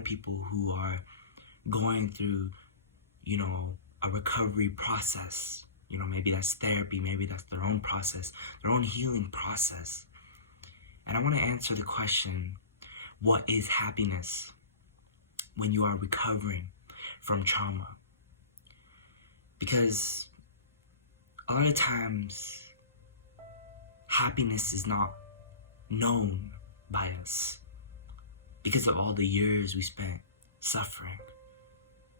of people who are going through, a recovery process. Maybe that's therapy, maybe that's their own process, their own healing process. And I want to answer the question, what is happiness when you are recovering from trauma? Because a lot of times, happiness is not known by us because of all the years we spent suffering.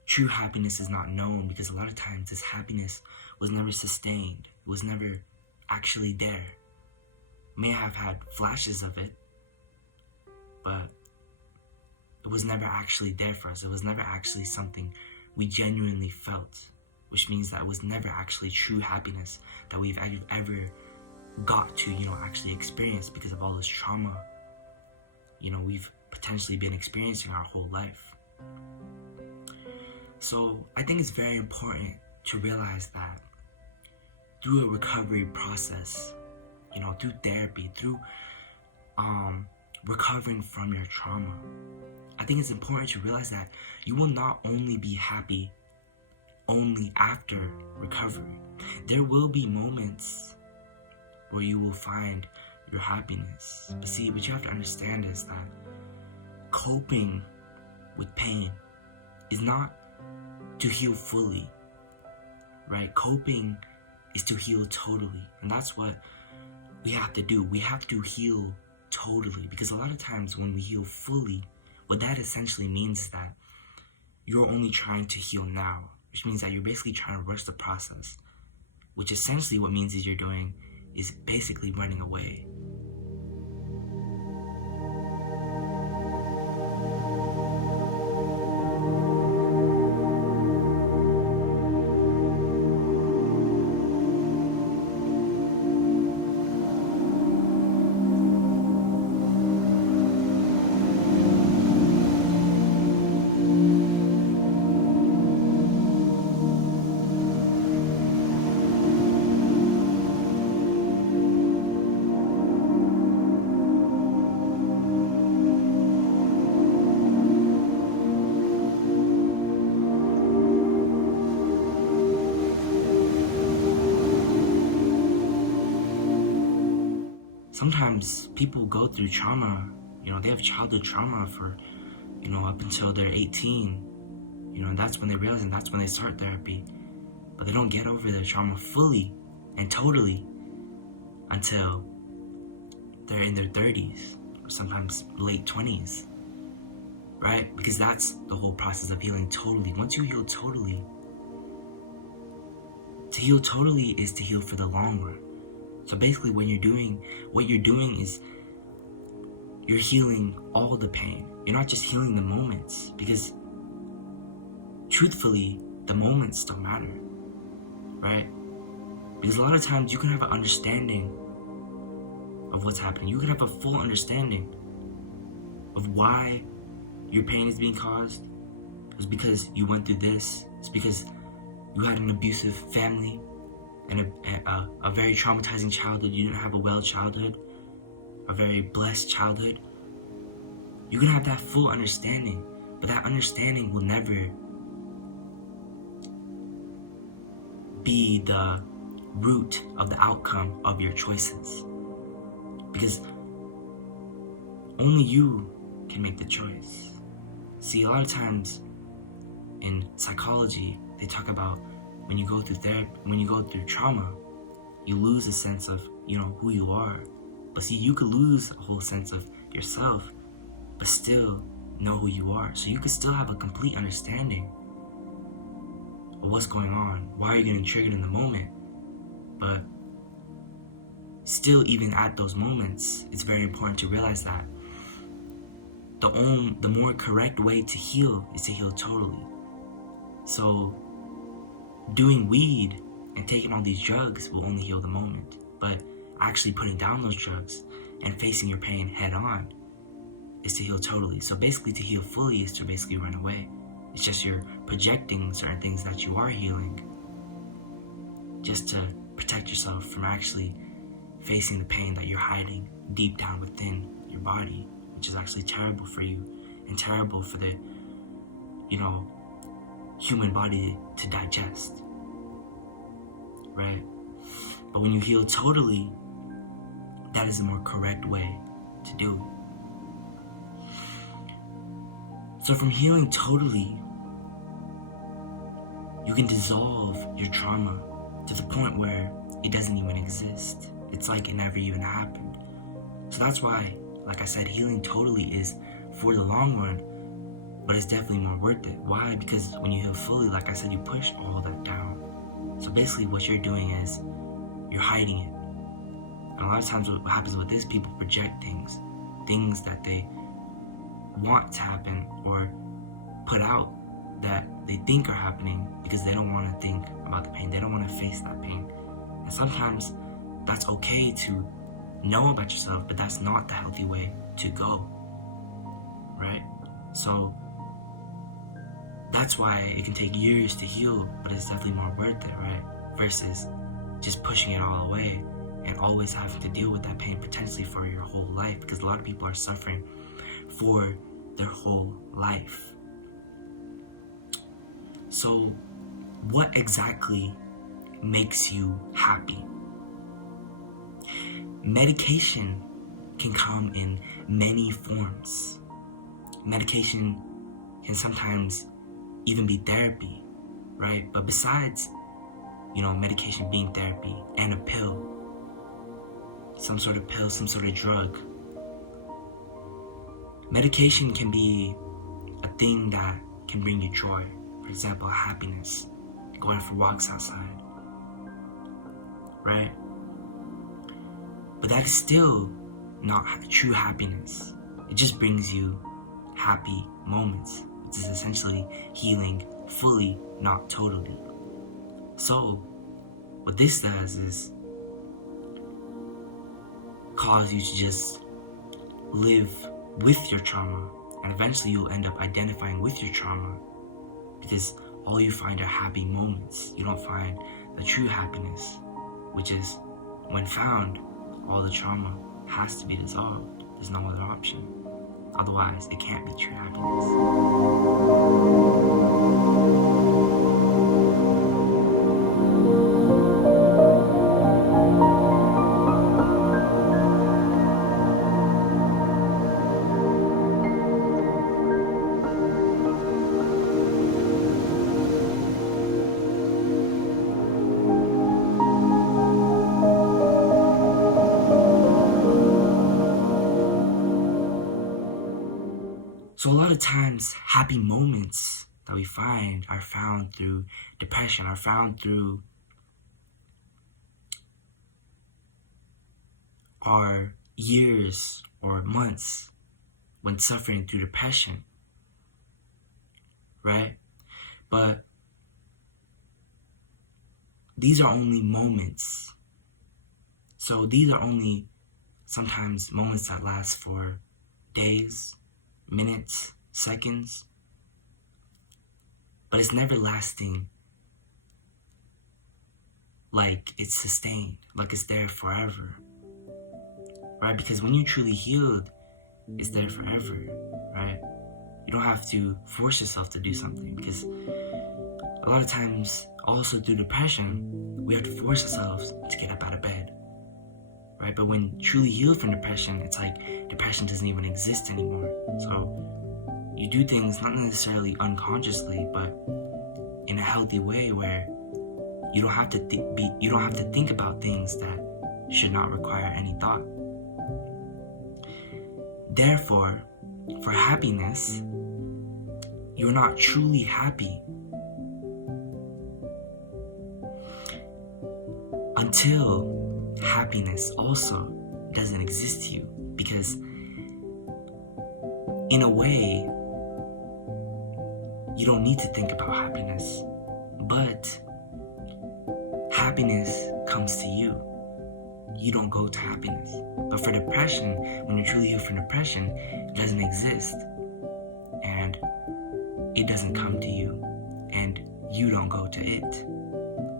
True happiness is not known because a lot of times this happiness was never sustained. It was never actually there. We may have had flashes of it, but it was never actually there for us. It was never actually something we genuinely felt, which means that it was never actually true happiness that we've ever got to, actually experience because of all this trauma, we've potentially been experiencing our whole life. So I think it's very important to realize that through a recovery process, through therapy, through recovering from your trauma, I think it's important to realize that you will not only be happy only after recovery. There will be moments where you will find your happiness. But see, what you have to understand is that coping with pain is not to heal fully, right? Coping is to heal totally. And that's what we have to do. We have to heal totally, because a lot of times when we heal fully, what that essentially means is that you're only trying to heal now, which means that you're basically trying to rush the process, which essentially what means is you're doing is basically running away. Sometimes people go through trauma, they have childhood trauma for, up until they're 18, and that's when they realize, and that's when they start therapy. But they don't get over their trauma fully and totally until they're in their 30s or sometimes late 20s, right? Because that's the whole process of healing totally. Once you heal totally, to heal totally is to heal for the long run. So basically what you're doing is you're healing all the pain. You're not just healing the moments, because truthfully, the moments don't matter, right? Because a lot of times you can have an understanding of what's happening. You can have a full understanding of why your pain is being caused. It's because you went through this. It's because you had an abusive family and a very traumatizing childhood. You didn't have a well childhood, a very blessed childhood. You can have that full understanding, but that understanding will never be the root of the outcome of your choices, because only you can make the choice. See, a lot of times in psychology, they talk about when you go through therapy, when you go through trauma, you lose a sense of, who you are. But see, you could lose a whole sense of yourself, but still know who you are. So you could still have a complete understanding of what's going on, why you're getting triggered in the moment. But still, even at those moments, it's very important to realize that the more correct way to heal is to heal totally. So doing weed and taking all these drugs will only heal the moment, but actually putting down those drugs and facing your pain head on is to heal totally. So basically, to heal fully is to basically run away. It's just you're projecting certain things that you are healing just to protect yourself from actually facing the pain that you're hiding deep down within your body, which is actually terrible for you and terrible for the human body to digest, right? But when you heal totally, that is a more correct way to do it. So from healing totally, you can dissolve your trauma to the point where it doesn't even exist. It's like it never even happened. So that's why, like I said, healing totally is for the long run, but it's definitely more worth it. Why? Because when you heal fully, like I said, you push all that down. So basically what you're doing is you're hiding it. And a lot of times what happens with this, people project things that they want to happen or put out that they think are happening because they don't want to think about the pain. They don't want to face that pain. And sometimes that's okay to know about yourself, but that's not the healthy way to go, right? So that's why it can take years to heal, but it's definitely more worth it, right? Versus just pushing it all away and always having to deal with that pain potentially for your whole life, because a lot of people are suffering for their whole life. So what exactly makes you happy? Medication can come in many forms. Medication can sometimes even be therapy, right? But besides, medication being therapy and a pill, some sort of pill, some sort of drug, medication can be a thing that can bring you joy. For example, happiness, going for walks outside, right? But that is still not true happiness. It just brings you happy moments, which is essentially healing fully, not totally. So what this does is cause you to just live with your trauma, and eventually you'll end up identifying with your trauma, because all you find are happy moments. You don't find the true happiness, which is, when found, all the trauma has to be dissolved. There's no other option. Otherwise, it can't be true happiness. So a lot of times, happy moments that we find are found through depression, are found through our years or months when suffering through depression, right? But these are only moments. So these are only sometimes moments that last for days, minutes, seconds, but it's never lasting, like it's sustained, like it's there forever, right? Because when you're truly healed, it's there forever, right? You don't have to force yourself to do something, because a lot of times, also through depression, we have to force ourselves to get up out of bed, right? But when truly healed from depression, it's like depression doesn't even exist anymore. So you do things not necessarily unconsciously, but in a healthy way where you don't have to think about things that should not require any thought. Therefore, for happiness, you're not truly happy until happiness also doesn't exist to you. Because in a way, you don't need to think about happiness, but happiness comes to you. You don't go to happiness. But for depression, when you're truly healed from depression, it doesn't exist, and it doesn't come to you, and you don't go to it.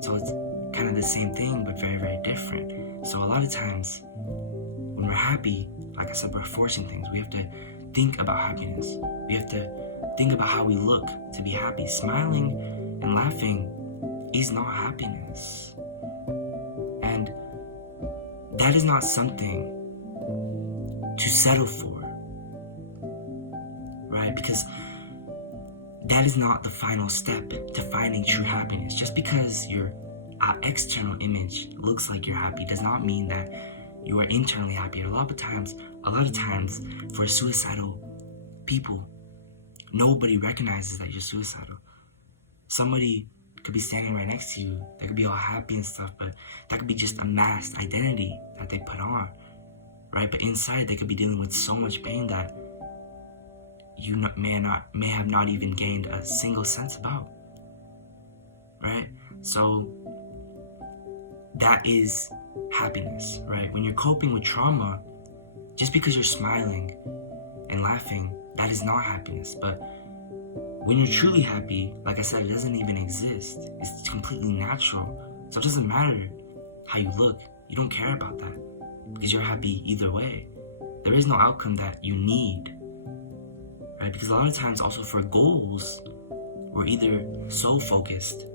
So it's kind of the same thing, but very, very different. So a lot of times, when we're happy, like I said, we're forcing things. We have to think about happiness. We have to think about how we look to be happy. Smiling and laughing is not happiness. And that is not something to settle for, right? Because that is not the final step to finding true happiness. Just because your external image looks like you're happy does not mean that you are internally happy. A lot of times for suicidal people, nobody recognizes that you're suicidal. Somebody could be standing right next to you, they could be all happy and stuff, but that could be just a masked identity that they put on, right? But inside they could be dealing with so much pain that you may have not even gained a single sense about, right? So that is happiness, right? When you're coping with trauma, just because you're smiling and laughing, that is not happiness. But when you're truly happy, like I said, it doesn't even exist. It's completely natural. So it doesn't matter how you look. You don't care about that because you're happy either way. There is no outcome that you need, right? Because a lot of times also for goals, we're either so focused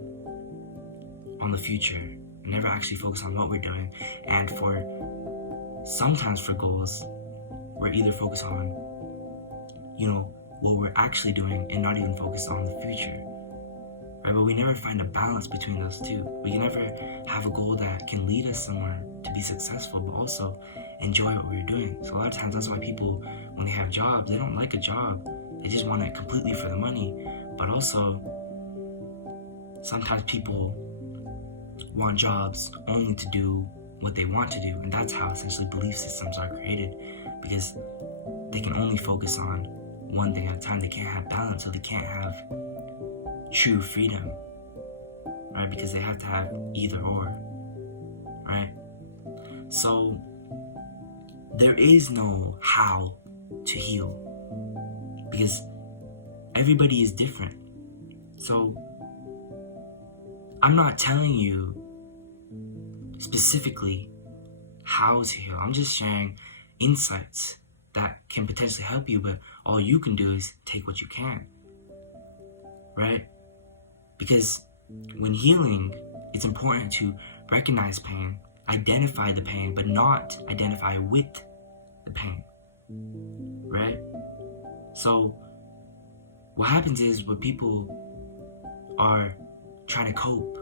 on the future and never actually focus on what we're doing. And sometimes for goals, we're either focused on, what we're actually doing and not even focused on the future, right? But we never find a balance between those two. We can never have a goal that can lead us somewhere to be successful, but also enjoy what we're doing. So a lot of times that's why people, when they have jobs, they don't like a job. They just want it completely for the money. But also, sometimes people want jobs only to do what they want to do. And that's how essentially belief systems are created, because they can only focus on one thing at a time. They can't have balance, so they can't have true freedom, right? Because they have to have either or, right? So there is no how to heal, because everybody is different. So I'm not telling you specifically how to heal. I'm just sharing insights that can potentially help you, but all you can do is take what you can, right? Because when healing, it's important to recognize pain, identify the pain, but not identify with the pain, right? So what happens is when people are trying to cope,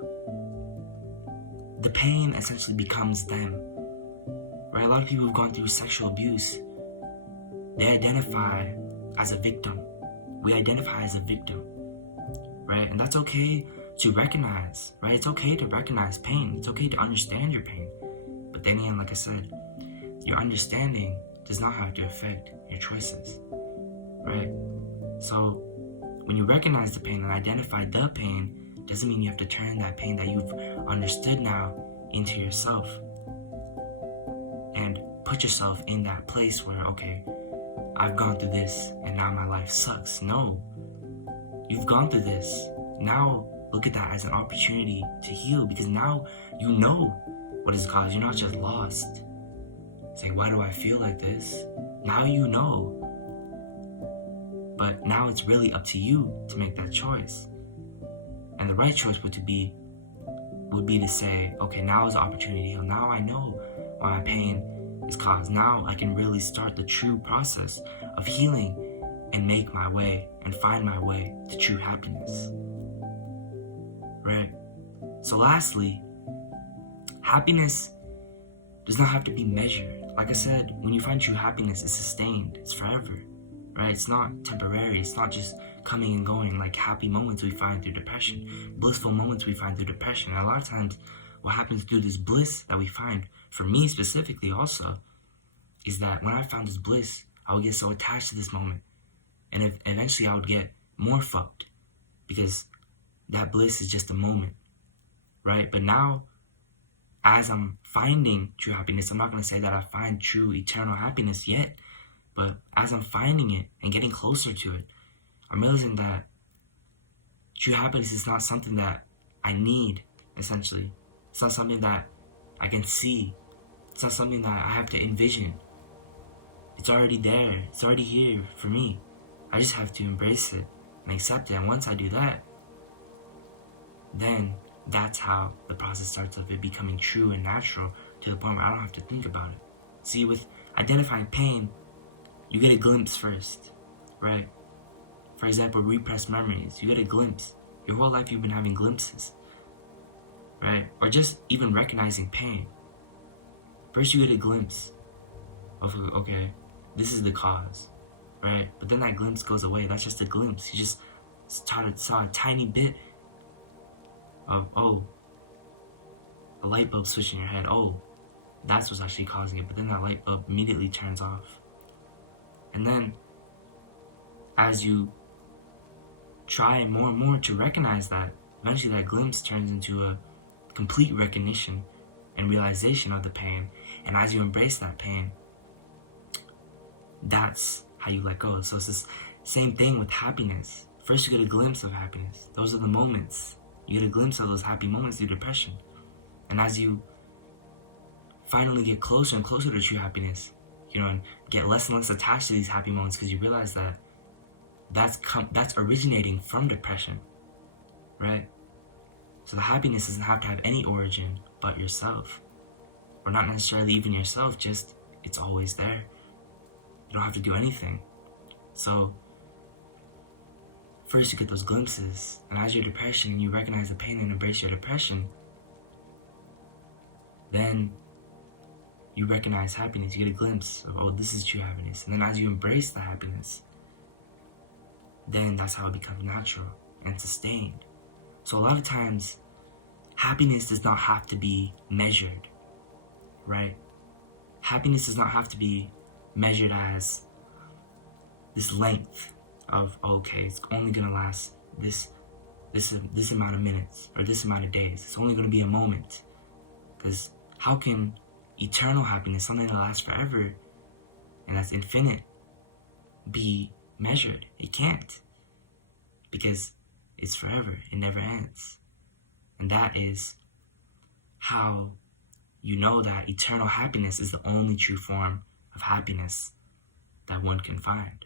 the pain essentially becomes them, right? A lot of people who've gone through sexual abuse, they identify as a victim. We identify as a victim, right? And that's okay to recognize, right? It's okay to recognize pain. It's okay to understand your pain. But then again, like I said, your understanding does not have to affect your choices, right? So when you recognize the pain and identify the pain, doesn't mean you have to turn that pain that you've understood now into yourself and put yourself in that place where, okay, I've gone through this and now my life sucks. No, you've gone through this. Now look at that as an opportunity to heal, because now you know what is caused. You're not just lost. Say, why do I feel like this? Now you know. But now it's really up to you to make that choice. And the right choice would be to say, okay, now is the opportunity to heal. Now I know why my pain is caused. Now I can really start the true process of healing and make my way and find my way to true happiness, right? So lastly, happiness does not have to be measured. Like I said, when you find true happiness, it's sustained, it's forever, right? It's not temporary. It's not just coming and going like happy moments we find through depression, blissful moments we find through depression. And a lot of times what happens through this bliss that we find, for me specifically also, is that when I found this bliss, I would get so attached to this moment. And eventually I would get more fucked, because that bliss is just a moment, right? But now, as I'm finding true happiness, I'm not going to say that I find true eternal happiness yet, but as I'm finding it and getting closer to it, I'm realizing that true happiness is not something that I need, essentially. It's not something that I can see. It's not something that I have to envision. It's already there. It's already here for me. I just have to embrace it and accept it. And once I do that, then that's how the process starts of it becoming true and natural to the point where I don't have to think about it. See, with identifying pain, you get a glimpse first, right? For example, repressed memories, you get a glimpse. Your whole life you've been having glimpses, right? Or just even recognizing pain. First you get a glimpse of, okay, this is the cause, right? But then that glimpse goes away. That's just a glimpse. You just saw a tiny bit of, oh, a light bulb switch in your head. Oh, that's what's actually causing it. But then that light bulb immediately turns off. And then as you try more and more to recognize that, eventually that glimpse turns into a complete recognition and realization of the pain. And as you embrace that pain, that's how you let go. So it's this same thing with happiness. First you get a glimpse of happiness. Those are the moments. You get a glimpse of those happy moments through depression. And as you finally get closer and closer to true happiness, and get less and less attached to these happy moments, because you realize that that's originating from depression, right? So the happiness doesn't have to have any origin but yourself, or not necessarily even yourself, just it's always there. You don't have to do anything. So first you get those glimpses, and as your depression, and you recognize the pain and embrace your depression, then you recognize happiness. You get a glimpse of, oh, this is true happiness. And then as you embrace the happiness, then that's how it becomes natural and sustained. So a lot of times, happiness does not have to be measured, right? Happiness does not have to be measured as this length of, okay, it's only gonna last this amount of minutes or this amount of days. It's only gonna be a moment. Because how can eternal happiness, something that lasts forever and that's infinite, be measured? It can't, because it's forever. It never ends. And that is how you know that eternal happiness is the only true form of happiness that one can find.